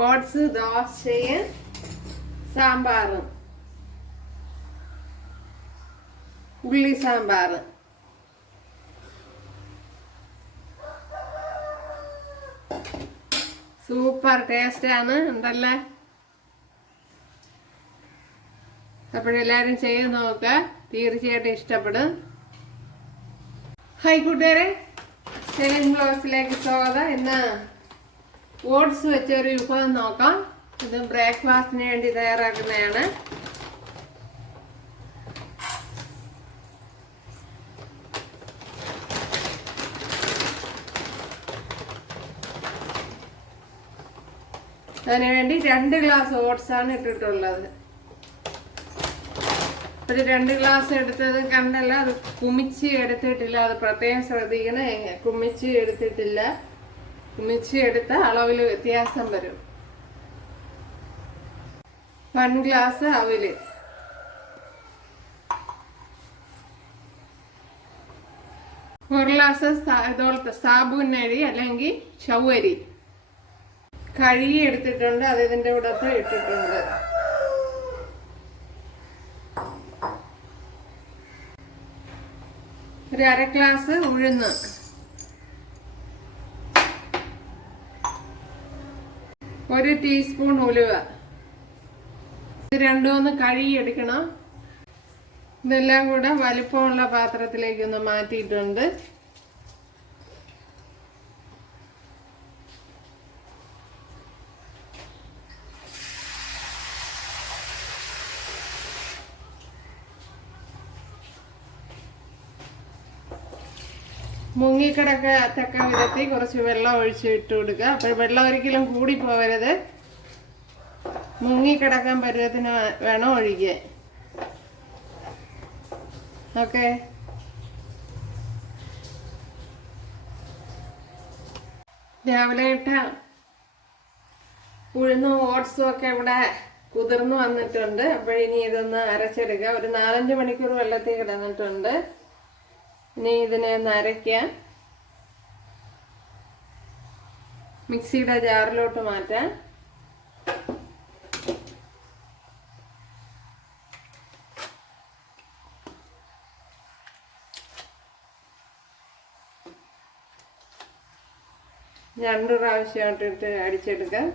Oats ദോശയും സാമ്പാറും ഉള്ളി സാമ്പാർ. സൂപ്പർ ടേസ്റ്റാണ്. ഉണ്ടല്ലേ? അപ്പോഴെല്ലാവരും ചെയ്ത് നോക്കുക തീർച്ചയായിട്ടും ഇഷ്ടപ്പെടും. ഹൈ കൂട്ടുകാരെ സെലിംഗ് ബ്ലോസിലേക്ക് സ്വാഗതം. ഇന്ന് ഓട്സ് വെച്ചൊരു വിഭവം നോക്കാം. ഇത് ബ്രേക്ക്ഫാസ്റ്റിന് വേണ്ടി തയ്യാറാക്കുന്നതാണ്. അതിന് വേണ്ടി രണ്ട് ഗ്ലാസ് ഓട്സ് ആണ് ഇട്ടിട്ടുള്ളത്. ഒരു രണ്ട് ഗ്ലാസ് എടുത്തത് കണ്ടല്ല അത് കുമിച്ച് എടുത്തിട്ടില്ല. അത് പ്രത്യേകം ശ്രദ്ധിക്കണം. കുമിച്ച് എടുത്തിട്ടില്ല. കുമിച്ച് എടുത്ത അളവിൽ വ്യത്യാസം വരും. വൺ ഗ്ലാസ് അവിൽ. ഒരു ഗ്ലാസ് ഇതുപോലത്തെ സാബുനരി അല്ലെങ്കിൽ ചവ്വരി കഴുകി എടുത്തിട്ടുണ്ട് അത് ഇതിന്റെ കൂടത്ത് ഇട്ടിട്ടുണ്ട്. ഒരു അര ഗ്ലാസ് ഉഴുന്ന്. ഒരു ടീസ്പൂൺ ഉലുവ. ഇത് രണ്ടും ഒന്ന് കഴുകിയെടുക്കണം. ഇതെല്ലാം കൂടെ വലിപ്പമുള്ള പാത്രത്തിലേക്കൊന്ന് മാറ്റിയിട്ടുണ്ട്. മുങ്ങിക്കിടക്കത്തക്ക വിധത്തിൽ കുറച്ച് വെള്ളം ഒഴിച്ച് ഇട്ട് കൊടുക്കുക. അപ്പോൾ വെള്ളം ഒരിക്കലും കൂടി പോകരുത് മുങ്ങിക്കിടക്കാൻ പരുവത്തിന് വേണം ഒഴിക്കാൻ. ഓക്കെ? രാവിലെ ഇട്ട ഉഴുന്നും ഓട്സും ഒക്കെ ഇവിടെ കുതിർന്നു വന്നിട്ടുണ്ട്. അപ്പോഴിനി ഇതൊന്ന് അരച്ചെടുക്കുക. ഒരു നാലഞ്ച് മണിക്കൂർ വെള്ളത്തിൽ കിടന്നിട്ടുണ്ട്. ഇനി ഇതിനെ ഒന്ന് അരയ്ക്കാൻ മിക്സിയുടെ ജാറിലോട്ട് മാറ്റാം. രണ്ട് പ്രാവശ്യമായിട്ടിട്ട് അടിച്ചെടുക്കാം.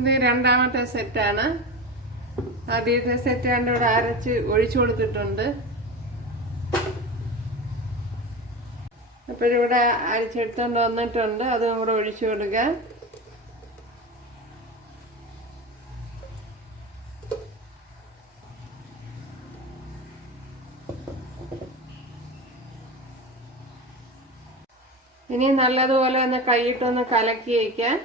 ഇത് രണ്ടാമത്തെ സെറ്റാണ് ആദ്യത്തെ സെറ്റ് രണ്ട് ഇവിടെ അരച്ച് ഒഴിച്ചു കൊടുത്തിട്ടുണ്ട്. അപ്പോഴിവിടെ അരച്ചെടുത്തോണ്ട് വന്നിട്ടുണ്ട്. അത് നമ്മുടെ ഒഴിച്ചു കൊടുക്കുക ഇനി നല്ലതുപോലെ ഒന്ന് കൈയിട്ടൊന്ന് കലക്കി വയ്ക്കാം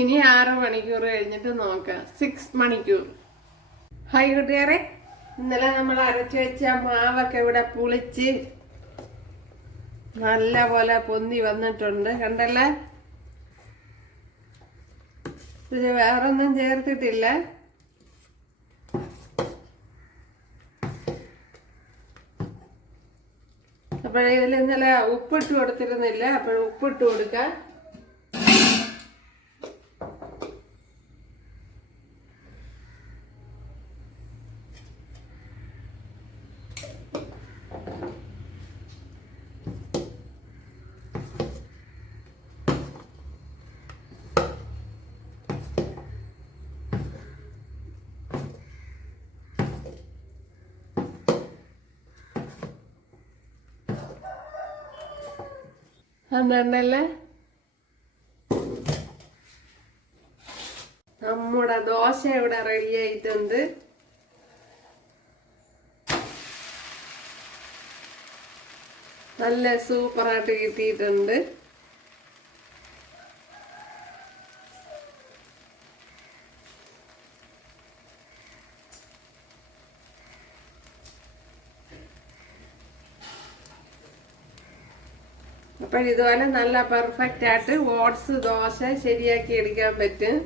ഇനി ആറ് മണിക്കൂർ കഴിഞ്ഞിട്ട് നോക്കാം. സിക്സ് മണിക്കൂർ. ഹൈ കുട്ടിയാറെ ഇന്നലെ നമ്മൾ അരച്ചു വെച്ച മാവൊക്കെ ഇവിടെ പുളിച്ച് നല്ല പോലെ പൊന്തി വന്നിട്ടുണ്ട്. കണ്ടല്ലേ? ഇത് വേറൊന്നും ചേർത്തിട്ടില്ല. അപ്പോഴേ ഇതിൽ ഇന്നലെ ഉപ്പിട്ട് കൊടുത്തിരുന്നില്ല. അപ്പോൾ ഉപ്പിട്ട് കൊടുക്കാം. അന്നല്ലേ നമ്മുടെ ദോശ ഇവിടെ റെഡി ആയിട്ടുണ്ട്. നല്ല സൂപ്പറായിട്ട് കിട്ടിയിട്ടുണ്ട്. അപ്പോൾ ഇതുപോലെ നല്ല പെർഫെക്റ്റ് ആയിട്ട് ഓട്സ് ദോശ ശരിയാക്കി എടുക്കാൻ പറ്റും.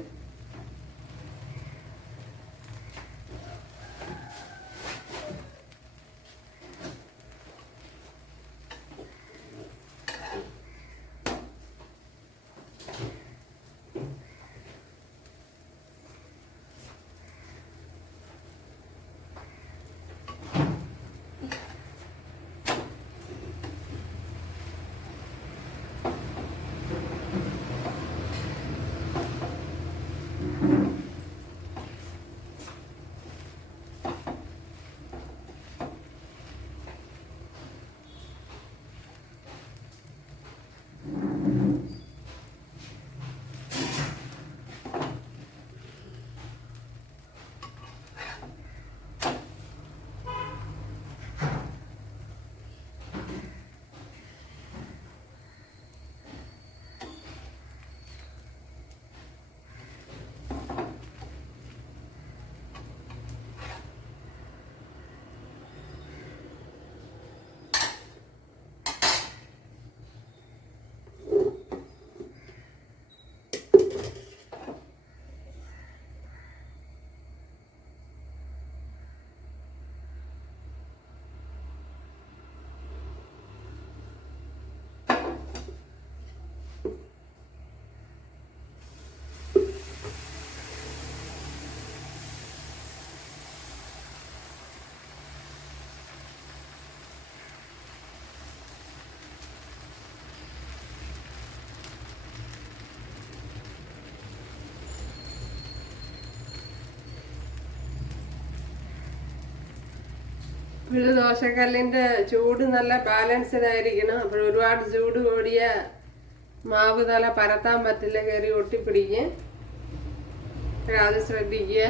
ഒരു ദോശക്കല്ലിന്റെ ചൂട് നല്ല ബാലൻസ്ഡ് ആയിരിക്കണം. അപ്പോൾ ഒരുപാട് ചൂട് കൂടിയ മാവ് തല പരത്താൻ പറ്റില്ല. കയറി ഒട്ടിപ്പിടിക്കും അത് ശ്രദ്ധിക്കുക.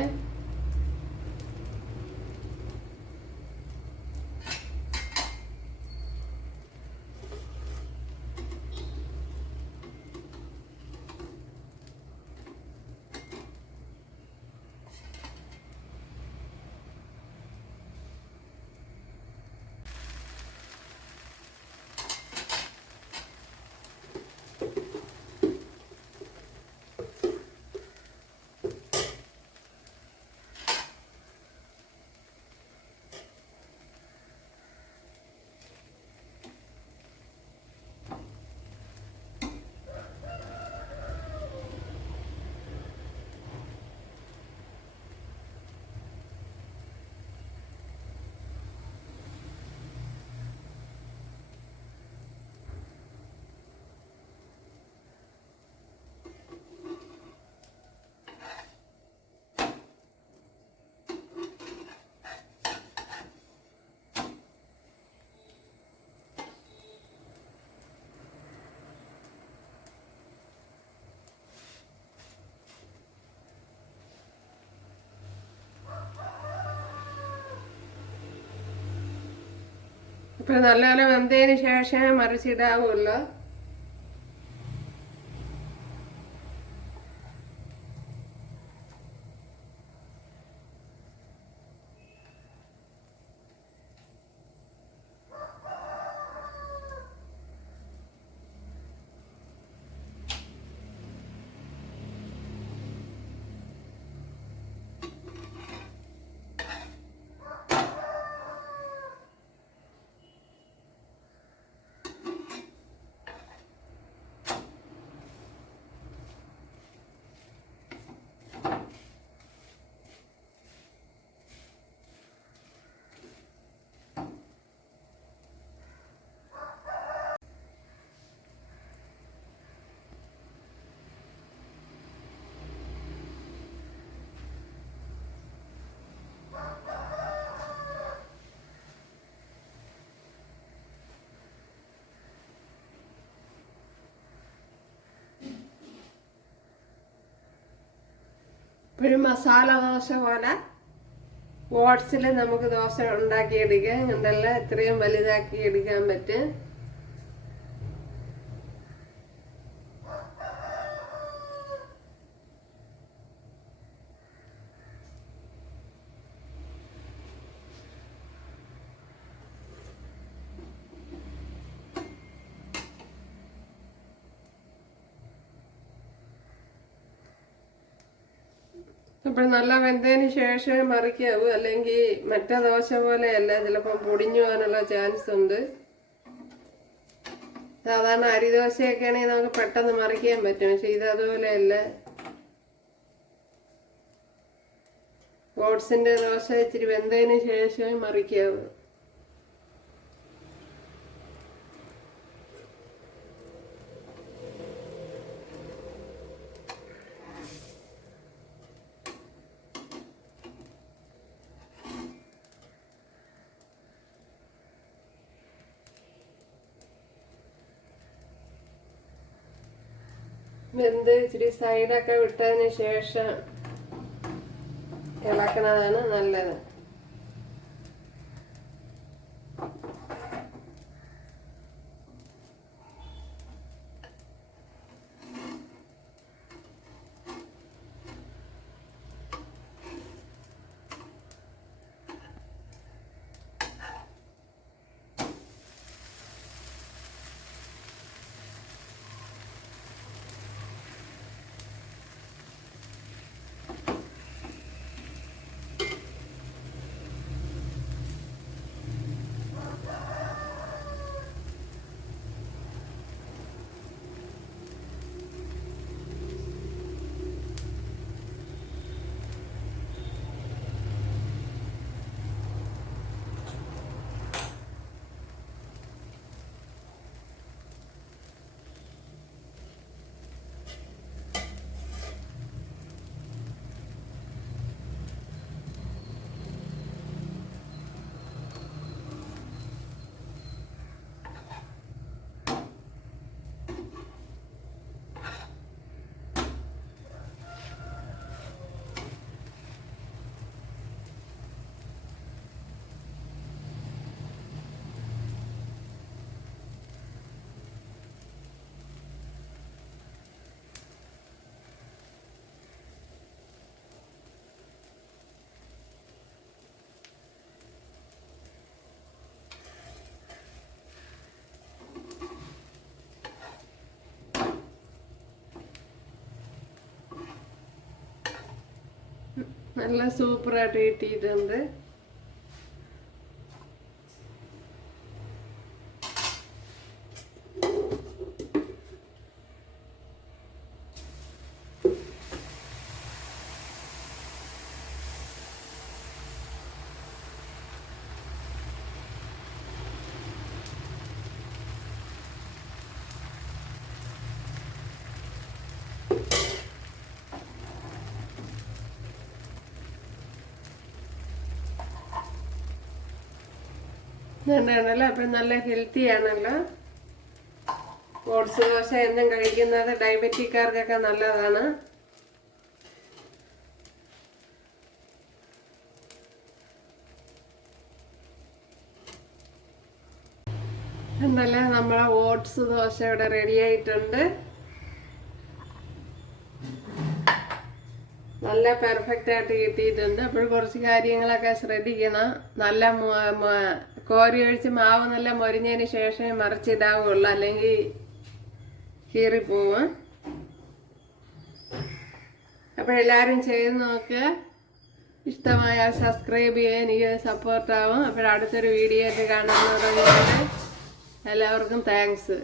ഇപ്പൊ നല്ലപോലെ വെന്തതിന് ശേഷം മറിച്ചിടാവുള്ളൂ. ഒരു മസാല ദോശ പോലെ ഓട്സിൽ നമുക്ക് ദോശ ഉണ്ടാക്കിയെടുക്കാം ഇതെല്ലാം ഇത്രയും വലുതാക്കി എടുക്കാൻ പറ്റും. അപ്പോൾ നല്ല വെന്തതിന് ശേഷം മറിക്കാവൂ അല്ലെങ്കിൽ മറ്റേ ദോശ പോലെയല്ല ചിലപ്പം പൊടിഞ്ഞു പോകാനുള്ള ചാൻസ് ഉണ്ട്. സാധാരണ അരിദോശയൊക്കെ ആണെങ്കിൽ നമുക്ക് പെട്ടെന്ന് മറിക്കാൻ പറ്റും. പക്ഷെ ഇത് അതുപോലെയല്ല. ഓട്സിന്റെ ദോശ ഇച്ചിരി വെന്തതിന് ശേഷം മറിക്കാവൂ. വെന്ത് ഇച്ചിരി സൈഡൊക്കെ വിട്ടതിന് ശേഷം ഇളക്കണതാണ് നല്ലത്. നല്ല സൂപ്പറായിട്ട് കിട്ടിയിട്ടുണ്ട് ഇതുണ്ടാണല്ലോ അപ്പം നല്ല ഹെൽത്തി ആണല്ലോ. ഓട്സ് ദോശ എന്നും കഴിക്കുന്നത് ഡയബറ്റിക്കാർക്കൊക്കെ നല്ലതാണ്. എന്നല്ല നമ്മളെ ഓട്സ് ദോശ ഇവിടെ റെഡി ആയിട്ടുണ്ട്. നല്ല പെർഫെക്റ്റ് ആയിട്ട് കിട്ടിയിട്ടുണ്ട്. അപ്പോൾ കുറച്ച് കാര്യങ്ങളൊക്കെ ശ്രദ്ധിക്കണം. നല്ല കോരി ഒഴിച്ച് മാവ് നല്ല മൊരിഞ്ഞതിന് ശേഷമേ മറിച്ചിടാവുള്ളൂ അല്ലെങ്കിൽ കീറിപ്പോവും അപ്പോൾ എല്ലാരും ചെയ്ത് നോക്കുക ഇഷ്ടമായാൽ സബ്സ്ക്രൈബ് ചെയ്യാൻ എനിക്ക് സപ്പോർട്ടാവും അപ്പോഴടുത്തൊരു വീഡിയോ ആയിട്ട് കാണുന്നത് എല്ലാവർക്കും താങ്ക്സ്